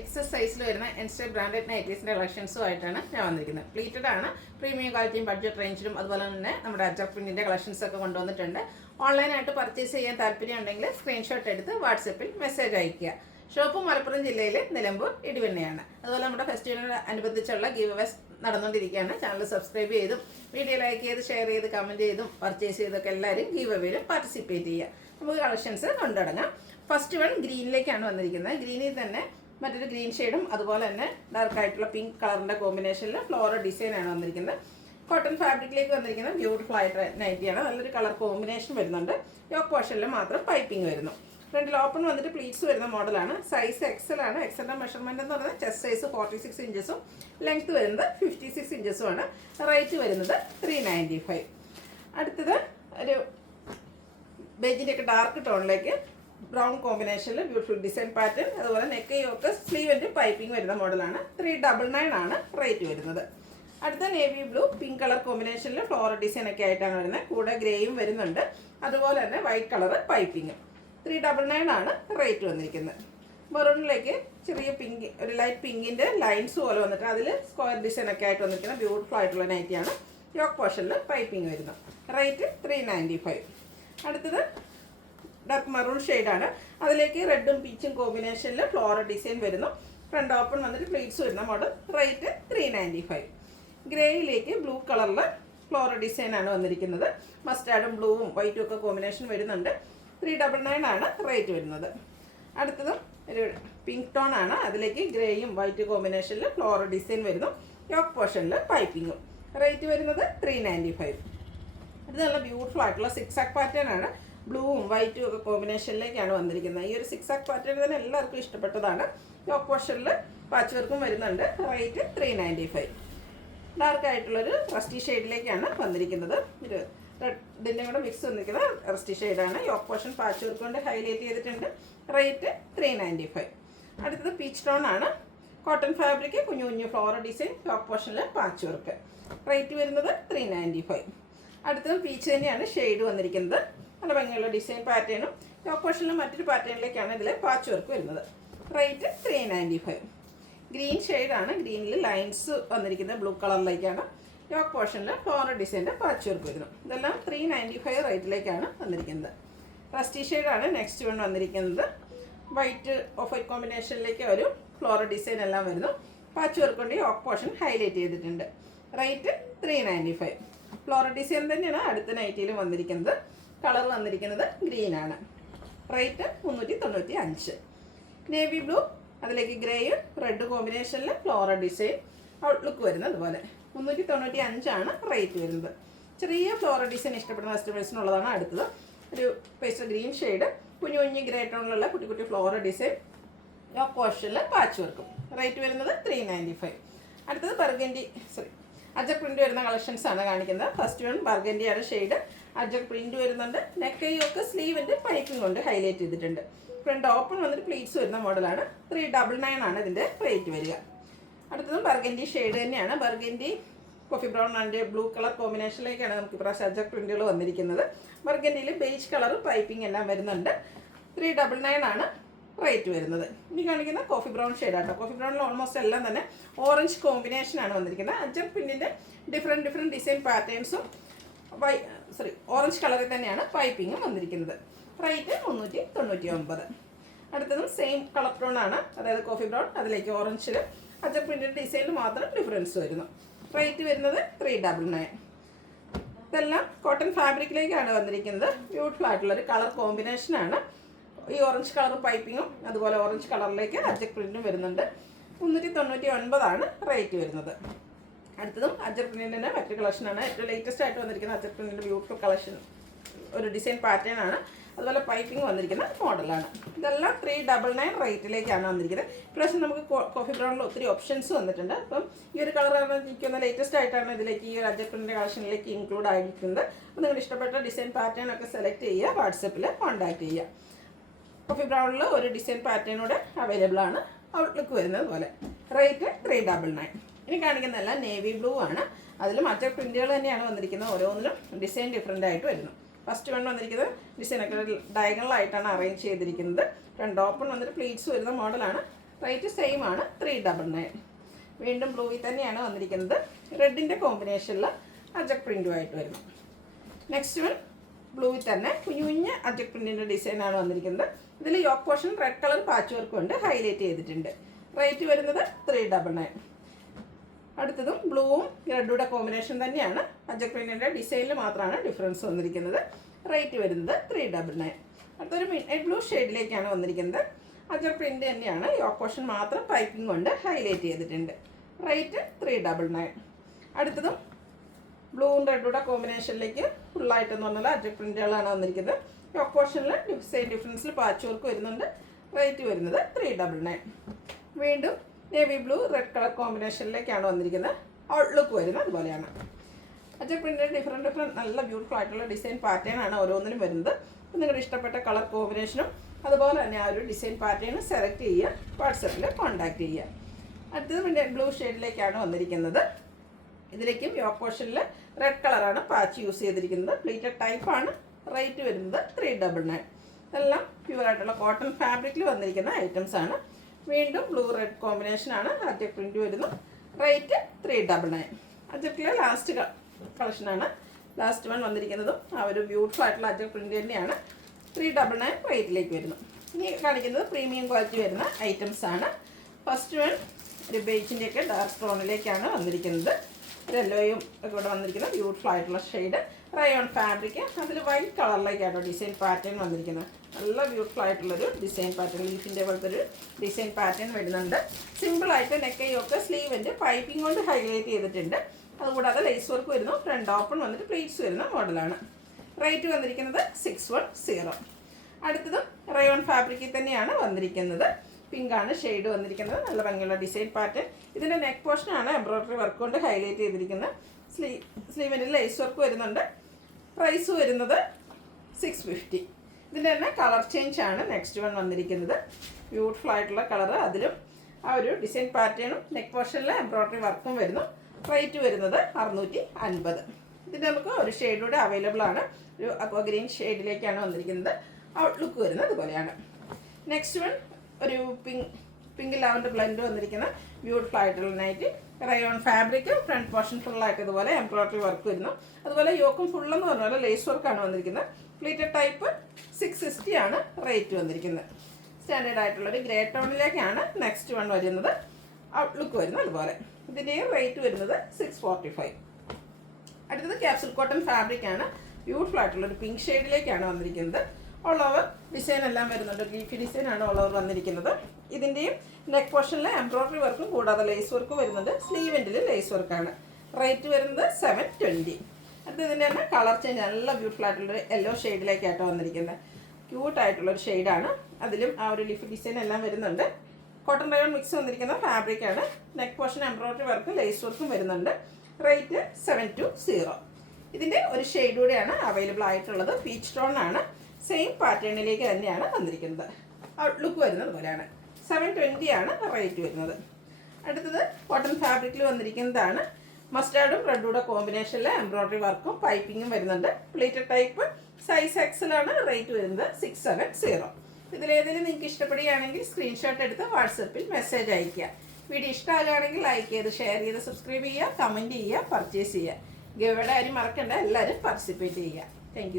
Excess സൈസിൽ വരുന്ന എൻസ്റ്റേ branded നൈറ്റീസിൻ്റെ കളക്ഷൻസുമായിട്ടാണ് ഞാൻ വന്നിരിക്കുന്നത്. പ്ലീറ്റഡ് ആണ്, പ്രീമിയം ക്വാളിറ്റിയും ബഡ്ജറ്റ് റേഞ്ചിലും അതുപോലെ തന്നെ നമ്മുടെ അജർ പ്രിൻറ്റിൻ്റെ കളക്ഷൻസൊക്കെ കൊണ്ടുവന്നിട്ടുണ്ട്. ഓൺലൈനായിട്ട് പർച്ചേസ് ചെയ്യാൻ താല്പര്യം ഉണ്ടെങ്കിൽ സ്ക്രീൻഷോട്ട് എടുത്ത് വാട്സപ്പിൽ മെസ്സേജ് അയയ്ക്കുക. ഷോപ്പ് മലപ്പുറം ജില്ലയിൽ നിലമ്പൂർ ഇടിവണ്ണയാണ്. അതുപോലെ നമ്മുടെ ഫെസ്റ്റിവലിന് അനുബന്ധിച്ചുള്ള ഗീവ് അവേസ് നടന്നുകൊണ്ടിരിക്കുകയാണ്. ചാനൽ സബ്സ്ക്രൈബ് ചെയ്തും വീഡിയോ ലൈക്ക് ചെയ്ത് ഷെയർ ചെയ്ത് കമൻറ്റ് ചെയ്തും പർച്ചേസ് ചെയ്തൊക്കെ എല്ലാവരും ഗീവ് അവേയിലും പാർട്ടിസിപ്പേറ്റ് ചെയ്യുക. നമുക്ക് കളക്ഷൻസ് കൊണ്ടുടങ്ങാം. ഫസ്റ്റ് വൺ ഗ്രീനിലേക്കാണ് വന്നിരിക്കുന്നത്. ഗ്രീനിൽ തന്നെ മറ്റൊരു ഗ്രീൻ ഷെയ്ഡും അതുപോലെ തന്നെ ഡാർക്ക് ആയിട്ടുള്ള പിങ്ക് കളറിൻ്റെ കോമ്പിനേഷനിൽ ഫ്ലോറൽ ഡിസൈനാണ് വന്നിരിക്കുന്നത്. കോട്ടൺ ഫാബ്രിക്കിലേക്ക് വന്നിരിക്കുന്നത് ബ്യൂട്ടിഫുൾ ആയിട്ട് നൈറ്റിയാണ്. നല്ലൊരു കളർ കോമ്പിനേഷൻ വരുന്നുണ്ട്. യോക്ക് പോർഷനിൽ മാത്രം പൈപ്പിംഗ് വരുന്നു. ഫ്രണ്ടിൽ ഓപ്പൺ വന്നിട്ട് പ്ലീറ്റ്സ് വരുന്ന മോഡലാണ്. സൈസ് എക്സൽ ആണ്. എക്സലിൻ്റെ മെഷർമെൻറ്റ് എന്ന് പറയുന്നത് ചെസ്റ്റ് സൈസ് 46 ഇഞ്ചസും ലെങ്ത് വരുന്നത് 56 ഇഞ്ചസുമാണ്. റേറ്റ് വരുന്നത് 395. അടുത്തത് ഒരു ബേജിൻ്റെയൊക്കെ ഡാർക്ക് ടോണിലേക്ക് ബ്രൗൺ കോമ്പിനേഷനിൽ ബ്യൂട്ടിഫുൾ ഡിസൈൻ പാറ്റേൺ, അതുപോലെ നെക്ക് യോക്ക് സ്ലീവിൻ്റെ പൈപ്പിംഗ് വരുന്ന മോഡലാണ്. 399 ആണ് റേറ്റ് വരുന്നത്. അടുത്ത നേവി ബ്ലൂ പിങ്ക് കളർ കോമ്പിനേഷനിൽ ഫ്ലോറൽ ഡിസൈൻ ഒക്കെ ആയിട്ടാണ് വരുന്നത്. കൂടെ ഗ്രേയും വരുന്നുണ്ട്, അതുപോലെ തന്നെ വൈറ്റ് കളർ പൈപ്പിംഗ്. 399 ആണ് റേറ്റ് വന്നിരിക്കുന്നത്. മെറൂണിലേക്ക് ചെറിയ പിങ്ക്, ഒരു ലൈറ്റ് പിങ്കിൻ്റെ ലൈൻസ് പോലെ വന്നിട്ട് അതിൽ സ്ക്വയർ ഡിസൈൻ ഒക്കെ ആയിട്ട് വന്നിരിക്കുന്ന ബ്യൂട്ടിഫുൾ ആയിട്ടുള്ള നൈറ്റിയാണ്. യോക്ക് പോർഷനിൽ പൈപ്പിംഗ് വരുന്നു. റേറ്റ് 395. അടുത്തത് ഡാർക്ക് മെറൂൺ ഷെയ്ഡാണ്. അതിലേക്ക് റെഡും പീച്ചും കോമ്പിനേഷനിൽ ഫ്ലോറൽ ഡിസൈൻ വരുന്നു. ഫ്രണ്ട് ഓപ്പൺ വന്നിട്ട് പ്ലീറ്റ്സ് വരുന്ന മോഡൽ. റേറ്റ് 395. ഗ്രേയിലേക്ക് ബ്ലൂ കളറിൽ ഫ്ലോറൽ ഡിസൈനാണ് വന്നിരിക്കുന്നത്. മസ്റ്റാർഡും ബ്ലൂവും വൈറ്റും ഒക്കെ കോമ്പിനേഷൻ വരുന്നുണ്ട്. 399 ആണ് റേറ്റ് വരുന്നത്. അടുത്തതും ഒരു പിങ്ക് ടോൺ ആണ്. അതിലേക്ക് ഗ്രേയും വൈറ്റ് കോമ്പിനേഷനിൽ ഫ്ലോറൽ ഡിസൈൻ വരുന്നു. യോക്ക് പോർഷനിൽ പൈപ്പിങ്ങും. റേറ്റ് വരുന്നത് 395. ഇത് നല്ല ബ്യൂട്ടിഫുൾ ആയിട്ടുള്ള സിക്സാക് പാറ്റേൺ ആണ്. ബ്ലൂവും വൈറ്റും ഒക്കെ കോമ്പിനേഷനിലേക്കാണ് വന്നിരിക്കുന്നത്. ഈ ഒരു സിക്സാക് പാറ്റേൺ തന്നെ എല്ലാവർക്കും ഇഷ്ടപ്പെട്ടതാണ്. യോക്ക് പോർഷനിൽ പാച്ച് വർക്കും വരുന്നുണ്ട്. റേറ്റ് 395. ഡാർക്ക് ആയിട്ടുള്ളൊരു റസ്റ്റി ഷെയ്ഡിലേക്കാണ് വന്നിരിക്കുന്നത്. ഒരു റെഡിൻ്റെ കൂടെ മിക്സ് വന്നിരിക്കുന്ന റസ്റ്റി ഷെയ്ഡാണ്. യോക്ക് പോർഷൻ പാച്ച് വർക്ക് കൊണ്ട് ഹൈലൈറ്റ് ചെയ്തിട്ടുണ്ട്. റേറ്റ് 395. അടുത്തത് പീച്ച് ടോൺ ആണ്. കോട്ടൺ ഫാബ്രിക്, കുഞ്ഞു കുഞ്ഞു ഫ്ലോറൽ ഡിസൈൻ, യോക്ക് പോർഷനിൽ പാച്ച് വർക്ക്. റേറ്റ് വരുന്നത് 395. അടുത്തത് പീച്ച് തന്നെയാണ് ഷെയ്ഡ് വന്നിരിക്കുന്നത്. നല്ല ഭംഗിയുള്ള ഡിസൈൻ പാറ്റേണും യോക്ക് പോർഷനിൽ മറ്റൊരു പാറ്റേണിലേക്കാണ് ഇതിൽ പാച്ച് വർക്ക് വരുന്നത്. റേറ്റ് 395. ഗ്രീൻ ഷെയ്ഡാണ്. ഗ്രീനിൽ ലൈൻസ് വന്നിരിക്കുന്നത് ബ്ലൂ കളറിലേക്കാണ്. യോക്ക് പോർഷനിൽ ഫ്ലോറൽ ഡിസൈൻ്റെ പാച്ച് വർക്ക് വരുന്നു. ഇതെല്ലാം 395 റേറ്റിലേക്കാണ് വന്നിരിക്കുന്നത്. റസ്റ്റി ഷെയ്ഡാണ് നെക്സ്റ്റ് വൺ വന്നിരിക്കുന്നത്. വൈറ്റ് ഓഫ് വൈറ്റ് കോമ്പിനേഷനിലേക്ക് ഒരു ഫ്ലോറൽ ഡിസൈൻ എല്ലാം വരുന്നു. പാച്ച് വർക്ക് കൊണ്ട് യോക്ക് പോർഷൻ ഹൈലൈറ്റ് ചെയ്തിട്ടുണ്ട്. റേറ്റ് 395. ഫ്ലോറൽ ഡിസൈൻ തന്നെയാണ് അടുത്ത നൈറ്റിയിലും വന്നിരിക്കുന്നത്. കളർ വന്നിരിക്കുന്നത് ഗ്രീനാണ്. റേറ്റ് 395. നേവി ബ്ലൂ, അതിലേക്ക് ഗ്രേയും റെഡ് കോമ്പിനേഷനിൽ ഫ്ലോറൽ ഡിസൈൻ ഔട്ട്ലുക്ക് വരുന്നത്. അതുപോലെ 395 ആണ് റേറ്റ് വരുന്നത്. ചെറിയ ഫ്ലോറൽ ഡിസൈൻ ഇഷ്ടപ്പെടുന്ന കസ്റ്റമേഴ്സിനുള്ളതാണ് അടുത്തത്. ഒരു പേസ്റ്റൽ ഗ്രീൻ ഷെയ്ഡ്, കുഞ്ഞു കുഞ്ഞു ഗ്രേ ടോണിലുള്ള കുട്ടി കുട്ടി ഫ്ലോറൽ ഡിസൈൻ, യോക്ക് പോർഷനിൽ പാച്ച് വർക്കും. റേറ്റ് വരുന്നത് 395. അടുത്തത് അജർ പ്രിൻ്റ് വരുന്ന കളക്ഷൻസ് ആണ് കാണിക്കുന്നത്. ഫസ്റ്റ് വൺ ബർഗൻഡിയാണ് ഷെയ്ഡ്. അജർ പ്രിൻ്റ് വരുന്നുണ്ട്. നെക്കൈയൊക്കെ സ്ലീവിൻ്റെ പൈപ്പിംഗ് കൊണ്ട് ഹൈലൈറ്റ് ചെയ്തിട്ടുണ്ട്. ഫ്രണ്ട് ഓപ്പൺ വന്നിട്ട് പ്ലീറ്റ്സ് വരുന്ന മോഡലാണ്. 399 ആണ് ഇതിൻ്റെ റേറ്റ് വരിക. അടുത്തതും ബർഗൻഡി ഷെയ്ഡ് തന്നെയാണ്. Burgundy coffee brown and blue colour കോമ്പിനേഷനിലേക്കാണ് നമുക്ക് ഇപ്രാവശ്യം അജർ പ്രിൻ്റുകൾ വന്നിരിക്കുന്നത്. ബർഗൻഡിയിൽ ബേജ് കളർ പൈപ്പിംഗ് എല്ലാം വരുന്നുണ്ട്. 399 ആണ് റേറ്റ് വരുന്നത്. ഇനി കാണിക്കുന്ന കോഫി ബ്രൗൺ ഷെയ്ഡാട്ടോ. കോഫി ബ്രൗണിൽ ഓൾമോസ്റ്റ് എല്ലാം തന്നെ ഓറഞ്ച് കോമ്പിനേഷനാണ് വന്നിരിക്കുന്നത്. അജർ പ്രിൻറ്റിൻ്റെ ഡിഫറെൻറ്റ് ഡിസൈൻ പാറ്റേൺസും ഓറഞ്ച് കളറിൽ തന്നെയാണ് പൈപ്പിങ്ങും വന്നിരിക്കുന്നത്. റേറ്റ് 399. അടുത്തതും സെയിം കളർ ടോൺ ആണ്. അതായത് കോഫി ബ്രൗൺ, അതിലേക്ക് ഓറഞ്ചിൽ അജർ പ്രിൻറ്റിൻ്റെ ഡിസൈനിൽ മാത്രം ഡിഫറൻസ് വരുന്നു. റേറ്റ് വരുന്നത് 399. ഇതെല്ലാം കോട്ടൺ ഫാബ്രിക്കിലേക്കാണ് വന്നിരിക്കുന്നത്. ബ്യൂട്ടിഫുൾ ആയിട്ടുള്ളൊരു കളർ കോമ്പിനേഷനാണ്. ഈ ഓറഞ്ച് കളർ പൈപ്പിങ്ങും അതുപോലെ ഓറഞ്ച് കളറിലേക്ക് അജർ പ്രിൻറ്റും വരുന്നുണ്ട്. 399 ആണ് റേറ്റ് വരുന്നത്. അടുത്തതും അജർ പ്രിൻറ്റിൻ്റെ മറ്റൊരു കളക്ഷനാണ്. ഏറ്റവും ലേറ്റസ്റ്റ് ആയിട്ട് വന്നിരിക്കുന്ന അജർ പ്രിൻറ്റിൻ്റെ ബ്യൂട്ടിഫുൾ കളക്ഷൻ, ഒരു ഡിസൈൻ പാറ്റേൺ ആണ്. അതുപോലെ പൈപ്പിംഗ് വന്നിരിക്കുന്ന മോഡലാണ്. ഇതെല്ലാം 399 റേറ്റിലേക്കാണ് വന്നിരിക്കുന്നത്. ഇപ്രാവശ്യം നമുക്ക് കോഫി ബ്രൗണിൽ ഒത്തിരി ഓപ്ഷൻസ് വന്നിട്ടുണ്ട്. അപ്പം ഈ ഒരു കളറാണ് എനിക്കൊന്ന് ലേറ്റസ്റ്റ് ആയിട്ടാണ് ഇതിലേക്ക് ഈ ഒരു അജർ പ്രിൻറ്റിൻ്റെ കളക്ഷനിലേക്ക് ഇൻക്ലൂഡ് ആയിരിക്കുന്നത്. അപ്പോൾ നിങ്ങൾ ഇഷ്ടപ്പെട്ട ഡിസൈൻ പാറ്റേൺ ഒക്കെ സെലക്ട് ചെയ്യുക, വാട്സപ്പിൽ കോൺടാക്ട് ചെയ്യുക. കോഫി ബ്രൗണിൽ ഒരു ഡിസൈൻ പാറ്റേണൂടെ അവൈലബിൾ ആണ്. ഔട്ട്ലുക്ക് വരുന്നത് പോലെ. റേറ്റ് 399. ഇനി കാണിക്കുന്നതെല്ലാം നേവി ബ്ലൂ ആണ്. അതിലും മറ്റേ പ്രിൻറ്റുകൾ തന്നെയാണ് വന്നിരിക്കുന്നത്. ഓരോന്നിലും ഡിസൈൻ ഡിഫറെൻ്റ് ആയിട്ട് വരുന്നു. ഫസ്റ്റ് വൺ വന്നിരിക്കുന്നത് ഡിസൈനൊക്കെ ഡയഗണലായിട്ടാണ് അറേഞ്ച് ചെയ്തിരിക്കുന്നത്. ഫ്രണ്ട് ഓപ്പൺ വന്നിട്ട് പ്ലീറ്റ്സ് വരുന്ന മോഡലാണ്. റേറ്റ് സെയിം ആണ് 399. വീണ്ടും ബ്ലൂവിൽ തന്നെയാണ് വന്നിരിക്കുന്നത്. റെഡിൻ്റെ കോമ്പിനേഷനിൽ അജക് പ്രിൻറ്റുമായിട്ട് വരുന്നു. നെക്സ്റ്റ് വൺ ബ്ലൂവിൽ തന്നെ കുഞ്ഞു കുഞ്ഞ് അജക് പ്രിൻറ്റിൻ്റെ ഡിസൈനാണ് വന്നിരിക്കുന്നത്. ഇതിൽ yoke portion red colour patch work കൊണ്ട് ഹൈലൈറ്റ് ചെയ്തിട്ടുണ്ട്. റേറ്റ് വരുന്നത് 399. അടുത്തതും ബ്ലൂവും റെഡുടെ കോമ്പിനേഷൻ തന്നെയാണ്. അജക് പ്രിൻറ്റിൻ്റെ ഡിസൈനിൽ മാത്രമാണ് ഡിഫറൻസ് വന്നിരിക്കുന്നത്. റേറ്റ് വരുന്നത് 399. അടുത്തൊരു മിഡ്നൈറ്റ് ബ്ലൂ ഷെയ്ഡിലേക്കാണ് വന്നിരിക്കുന്നത്. അജക് പ്രിൻറ്റ് തന്നെയാണ്. യോക്ക് പോർഷൻ മാത്രം പൈപ്പിംഗ് കൊണ്ട് ഹൈലൈറ്റ് ചെയ്തിട്ടുണ്ട്. റേറ്റ് 399. അടുത്തതും ബ്ലൂവും റെഡുടെ കോമ്പിനേഷനിലേക്ക് ഫുള്ളായിട്ടെന്ന് പറഞ്ഞാൽ അജക് പ്രിൻറ്റുകളാണ് വന്നിരിക്കുന്നത്. യോക്ക് പോർഷനിൽ ഡിസൈൻ ഡിഫറൻസിൽ പാച്ച് വർക്ക് വരുന്നുണ്ട്. റേറ്റ് വരുന്നത് 399. വീണ്ടും നേവി ബ്ലൂ റെഡ് കളർ കോമ്പിനേഷനിലേക്കാണ് വന്നിരിക്കുന്നത്. ഔട്ട്ലുക്ക് വരുന്നത് അതുപോലെയാണ്. അജക് പ്രിൻറ്റിൻ്റെ ഡിഫറെൻറ്റ് നല്ല ബ്യൂട്ടിഫുൾ ആയിട്ടുള്ള ഡിസൈൻ പാറ്റേൺ ആണ് ഓരോന്നിലും വരുന്നത്. അപ്പോൾ നിങ്ങളുടെ ഇഷ്ടപ്പെട്ട കളർ കോമ്പിനേഷനും അതുപോലെ തന്നെ ആ ഒരു ഡിസൈൻ പാറ്റേൺ സെലക്ട് ചെയ്യുക, വാട്സപ്പിൽ കോൺടാക്റ്റ് ചെയ്യുക. അടുത്തത് പിന്നെ ബ്ലൂ ഷെയ്ഡിലേക്കാണ് വന്നിരിക്കുന്നത്. ഇതിലേക്കും യോക്ക് പോർഷനിൽ റെഡ് കളറാണ് പാച്ച് യൂസ് ചെയ്തിരിക്കുന്നത്. പ്ലീറ്റഡ് ടൈപ്പാണ്. റേറ്റ് വരുന്നത് 399. എല്ലാം പ്യുവറായിട്ടുള്ള കോട്ടൺ ഫാബ്രിക്കിൽ വന്നിരിക്കുന്ന ഐറ്റംസ് ആണ്. വീണ്ടും ബ്ലൂ റെഡ് കോമ്പിനേഷനാണ് അജക് പ്രിൻറ്റ് വരുന്നു. റേറ്റ് 399. അജക്കിലെ ലാസ്റ്റ് കളക്ഷനാണ്. ലാസ്റ്റ് വൺ വന്നിരിക്കുന്നതും ആ ഒരു ബ്യൂട്ടിഫുൾ ആയിട്ടുള്ള അജക് പ്രിൻറ്റ് തന്നെയാണ്. 399 റേറ്റിലേക്ക് വരുന്നു. ഇനി കാണിക്കുന്നത് പ്രീമിയം ക്വാളിറ്റി വരുന്ന ഐറ്റംസ് ആണ്. ഫസ്റ്റ് വൺ ഒരു ബേജിൻ്റെയൊക്കെ ഡാർക്ക് ടോണിലേക്കാണ് വന്നിരിക്കുന്നത്. ഒരു യെല്ലോയും ഒക്കെ ഇവിടെ വന്നിരിക്കുന്ന ബ്യൂട്ടിഫുൾ ആയിട്ടുള്ള ഷെയ്ഡ് റയോൺ ഫാബ്രിക്. അതിൽ വൈറ്റ് കളറിലേക്കാണ് ഡിസൈൻ പാറ്റേൺ വന്നിരിക്കുന്നത്. നല്ല ബ്യൂട്ടിഫുൾ ആയിട്ടുള്ളൊരു ഡിസൈൻ പാറ്റേൺ, ലീഫിൻ്റെ പോലത്തെ ഒരു ഡിസൈൻ പാറ്റേൺ വരുന്നുണ്ട്. സിമ്പിളായിട്ട് നെക്കയൊക്കെ സ്ലീവിൻ്റെ പൈപ്പിംഗ് കൊണ്ട് ഹൈലൈറ്റ് ചെയ്തിട്ടുണ്ട്. അതുകൂടാതെ ലേസ് വർക്ക് വരുന്നു. ഫ്രണ്ട് ഓപ്പൺ വന്നിട്ട് പ്ലീറ്റ്സ് വരുന്ന മോഡലാണ്. റേറ്റ് വന്നിരിക്കുന്നത് 610. അടുത്തത് റയോൺ ഫാബ്രിക്കിൽ തന്നെയാണ് വന്നിരിക്കുന്നത്. പിങ്കാണ് ഷെയ്ഡ് വന്നിരിക്കുന്നത്. നല്ല ഭംഗിയുള്ള ഡിസൈൻ പാറ്റേൺ. ഇതിൻ്റെ നെക്ക് പോർഷനാണ് എംബ്രോയ്ഡറി വർക്ക് കൊണ്ട് ഹൈലൈറ്റ് ചെയ്തിരിക്കുന്നത്. സ്ലീവിൻ്റെ ലേസ് വർക്ക് വരുന്നുണ്ട്. പ്രൈസ് വരുന്നത് 650. ഇതിൻ്റെ തന്നെ കളർ ചേഞ്ച് ആണ് നെക്സ്റ്റ് വൺ വന്നിരിക്കുന്നത്. ബ്യൂട്ടിഫുൾ ആയിട്ടുള്ള കളറ്, അതിലും ആ ഒരു ഡിസൈൻ പാറ്റേണും നെക്ക് പോർഷനിൽ എംബ്രോയ്ഡറി വർക്കും വരുന്നു. റേറ്റ് വരുന്നത് 650. ഇതിന് നമുക്ക് ഒരു ഷെയ്ഡൂടെ അവൈലബിൾ ആണ്. ഒരു അക്വാ ഗ്രീൻ ഷെയ്ഡിലേക്കാണ് വന്നിരിക്കുന്നത്. ഔട്ട്ലുക്ക് വരുന്നത് അതുപോലെയാണ്. നെക്സ്റ്റ് വൺ ഒരു പിങ്ക് ലാവൻഡർ ബ്ലെൻഡ് വന്നിരിക്കുന്ന ബ്യൂട്ടിഫുൾ ആയിട്ടുള്ള night rayon fabric. Front portion ഫുള്ളായിട്ട് ഇതുപോലെ എംബ്രോയ്ഡറി വർക്ക് വരുന്നു. അതുപോലെ യോക്കും ഫുള്ളെന്ന് പറഞ്ഞാൽ ലേസ് വർക്കാണ് വന്നിരിക്കുന്നത്. പ്ലീറ്റഡ് ടൈപ്പ് 660 ആണ് റേറ്റ് വന്നിരിക്കുന്നത്. സ്റ്റാൻഡേർഡ് ആയിട്ടുള്ളൊരു ഗ്രേ ടോണിലേക്കാണ് നെക്സ്റ്റ് വൺ വരുന്നത്. ഔട്ട്ലുക്ക് വരുന്നത് അതുപോലെ. ഇതിൻ്റെയും റേറ്റ് വരുന്നത് 645. അടുത്തത് ക്യാപ്സുൽ കോട്ടൺ ഫാബ്രിക് ആണ്. ബ്യൂട്ടിഫുൾ ആയിട്ടുള്ളൊരു പിങ്ക് ഷെയ്ഡിലേക്കാണ് വന്നിരിക്കുന്നത്. ഓൾ ഓവർ ഡിസൈൻ എല്ലാം വരുന്നുണ്ട്. ലീഫി ഡിസൈനാണ് ഓൾ ഓവർ വന്നിരിക്കുന്നത്. ഇതിൻ്റെയും നെക്ക് പോർഷനിൽ എംബ്രോയ്ഡറി വർക്കും കൂടാതെ ലേസ് വർക്കും വരുന്നുണ്ട്. സ്ലീവെൻറ്റിൽ ലേസ് വർക്കാണ്. റേറ്റ് വരുന്നത് 720. അടുത്ത ഇതിൻ്റെ തന്നെ കളർ ചേഞ്ച് നല്ല ബ്യൂട്ടിഫുൾ ആയിട്ടുള്ളൊരു യെല്ലോ ഷെയ്ഡിലേക്കായിട്ട് വന്നിരിക്കുന്നത്. ക്യൂട്ടായിട്ടുള്ളൊരു ഷെയ്ഡാണ്. അതിലും ആ ഒരു ലീഫി ഡിസൈൻ എല്ലാം വരുന്നുണ്ട്. കോട്ടൺ റയോൺ മിക്സ് വന്നിരിക്കുന്ന ഫാബ്രിക്കാണ്. നെക്ക് പോർഷൻ എംബ്രോയ്ഡറി വർക്കും ലേസ് വർക്കും വരുന്നുണ്ട്. റേറ്റ് 720. ഇതിൻ്റെ ഒരു ഷെയ്ഡ് കൂടെയാണ് അവൈലബിൾ ആയിട്ടുള്ളത്. പീച്ച് ടോൺ ആണ്. സെയിം പാറ്റേണിലേക്ക് തന്നെയാണ് വന്നിരിക്കുന്നത്. ഔട്ട്ലുക്ക് വരുന്നത് പോലെയാണ്. 720 ആണ് റേറ്റ് വരുന്നത്. അടുത്തത് കോട്ടൺ ഫാബ്രിക്കിൽ വന്നിരിക്കുന്നതാണ്. മസ്റ്റാർഡും റെഡൂടെ കോമ്പിനേഷനിൽ എംബ്രോയ്ഡറി വർക്കും പൈപ്പിങ്ങും വരുന്നുണ്ട്. പ്ലീറ്റഡ് ടൈപ്പ് സൈസ് എക്സലാണ്. റേറ്റ് വരുന്നത് 670. ഇതിലേതെങ്കിലും നിങ്ങൾക്ക് ഇഷ്ടപ്പെടുകയാണെങ്കിൽ സ്ക്രീൻഷോട്ട് എടുത്ത് വാട്സപ്പിൽ മെസ്സേജ് അയയ്ക്കുക. വീഡിയോ ഇഷ്ടമാകുകയാണെങ്കിൽ ലൈക്ക് ചെയ്ത് ഷെയർ ചെയ്ത് സബ്സ്ക്രൈബ് ചെയ്യുക, കമൻറ്റ് ചെയ്യുക, പർച്ചേസ് ചെയ്യുക. ഗിവയുടെ കാര്യം മറക്കണ്ട. എല്ലാവരും പാർട്ടിസിപ്പേറ്റ് ചെയ്യുക. താങ്ക്